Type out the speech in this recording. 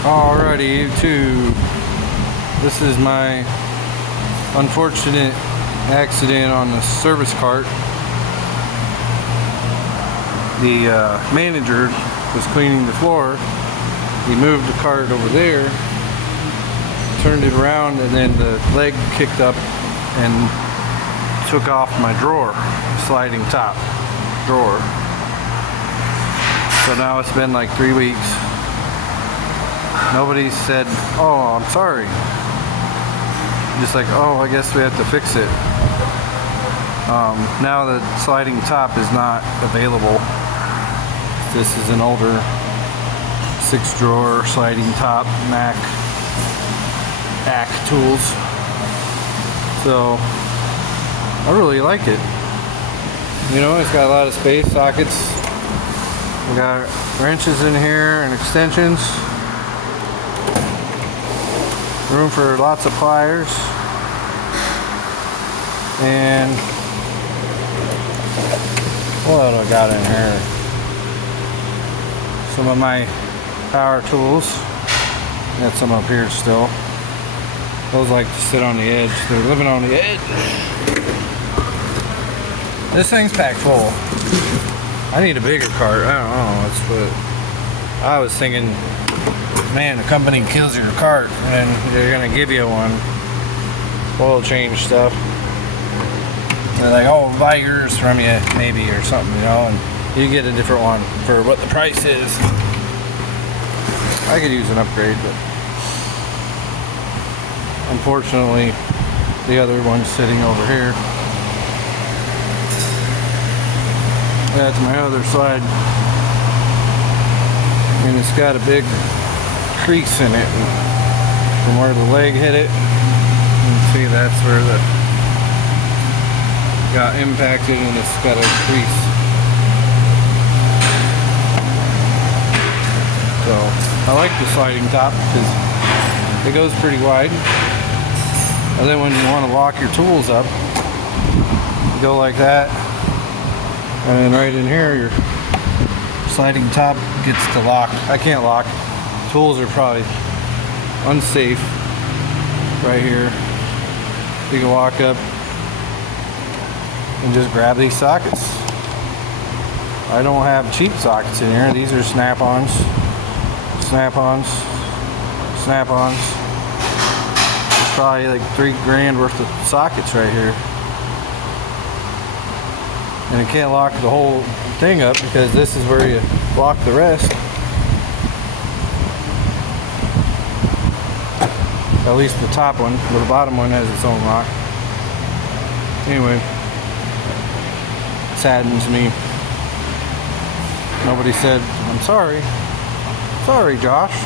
Alrighty, YouTube. This is my unfortunate accident on the service cart. The manager was cleaning the floor. He moved the cart over there, turned it around, and then the leg kicked up and took off my drawer, sliding top drawer. So now it's been like 3 weeks. Nobody said, "Oh, I'm sorry." Just like, "Oh, I guess we have to fix it." Now the sliding top is not available. This is an older 6-drawer sliding top Mac tools. So I really like it. You know, it's got a lot of space, sockets. We got wrenches in here and extensions. Room for lots of pliers. And what I got in here? Some of my power tools. Got some up here still. Those like to sit on the edge. They're living on the edge. This thing's packed full. I need a bigger cart. I don't know. That's what I was thinking. Man, the company kills your cart and they're gonna give you one. Oil change stuff. They're like, "Oh, buy yours from you, maybe," or something, you know, and you get a different one for what the price is. I could use an upgrade, but unfortunately, the other one's sitting over here. That's my other side, and it's got a big crease in it from where the leg hit it. You can see that's where the got impacted, and it's got a crease. So I like the sliding top because it goes pretty wide, and then when you want to lock your tools up, you go like that, and then right in here your sliding top gets to lock. I can't lock. Tools are probably unsafe right here. You can walk up and just grab these sockets. I don't have cheap sockets in here. These are snap-ons, snap-ons, snap-ons. There's probably like $3 grand worth of sockets right here. And you can't lock the whole thing up because this is where you lock the rest. At least the top one, but the bottom one has its own lock. Anyway, it saddens me. Nobody said, "I'm sorry." Sorry, Josh.